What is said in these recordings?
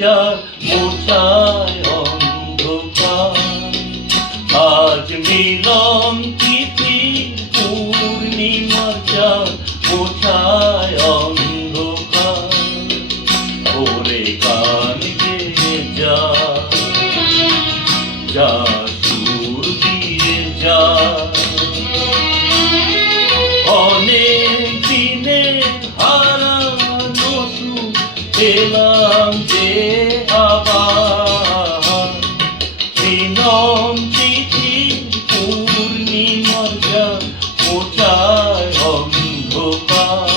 চার মোছায় অন্ধকার। আজ মিলন তিথির পূর্ণিমার চার মোছায় অন্ধকার। ওরে গান গেয়ে যা, যা সুর দিয়ে যা। অনেক দিনে হারানো সুর পেলাম যে আবার। মিলন তিথির পূর্ণিমার চার মোছায় অন্ধকার।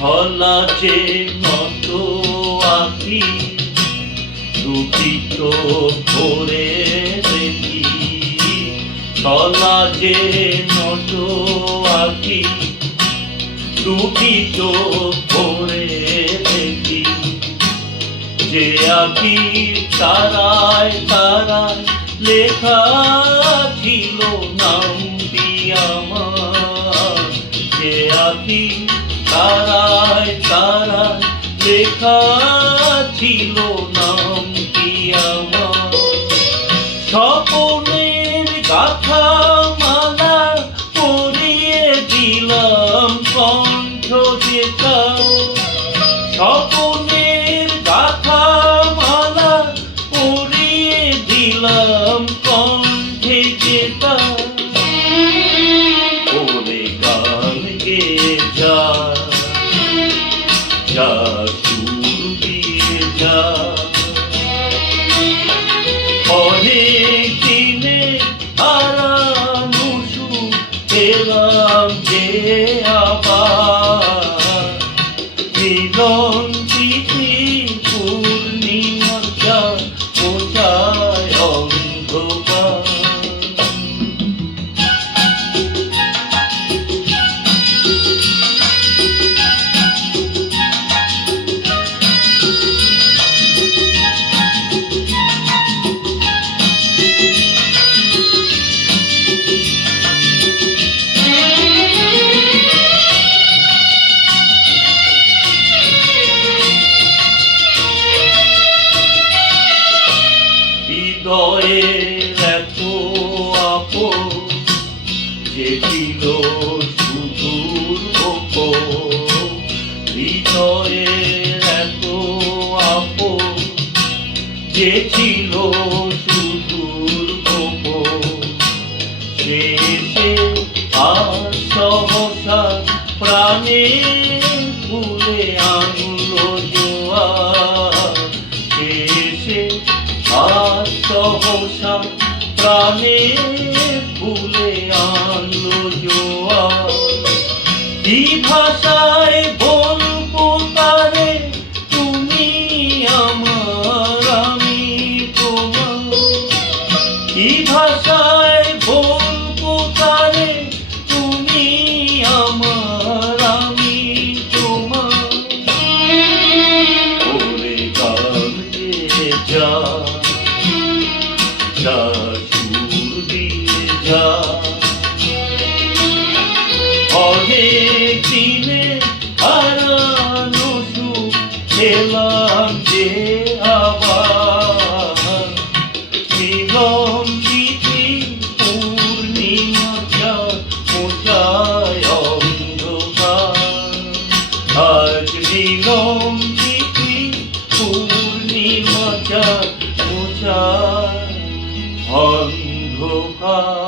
ছলা যে নত আঁকি দুটি চোখ ভরে দেখি। ছলা যে নত আঁকি দুটি চোখ ভরে দেখি। যে আঁকি তারায় তারায় লেখা ছিল নামটি আমার। যে আঁকি তারায় তারায় লেখা ছিল নামটি আমার। স্বপনের গাথা মালা পরিয়ে দিলাম কণ্ঠ যেটা। স্বপনের গাথা মালা পরিয়ে দিলাম কণ্ঠে যেটা। ওরে গান গেয়ে যা, যা সুর দিয়ে যা। অনেক দিনে হারানো সুর পেলাম যে আবার। মিলন তিথির পূর্ণিমার চার মোছায় অন্ধকার। হৃদয়ের এত আপন যে ছিল সুদূর গোপন। হৃদয়ের এত আপন যে ছিল সুদূর গোপন। শেষে আর সহসা প্রাণে ভুলে আনলো জোয়ার। শেষে আর সহসা প্রাণে ভুলে আনলো জোয়ার। কি ভাষায় বলবো তারে তুমি আমার আমি তোমার। কি ভাষায় বলবো তারে তুমি আমার আমি তোমার। ওরে গান গেয়ে যা, যা সুর দিয়ে যা। অনেক দিনে হারানো সুর পেলাম যে আবার। মিলন তিথির পূর্ণিমার চার মোছায় অন্ধকার। আজ মিলন তিথির পূর্ণিমার চার মোছায় অন্ধকার।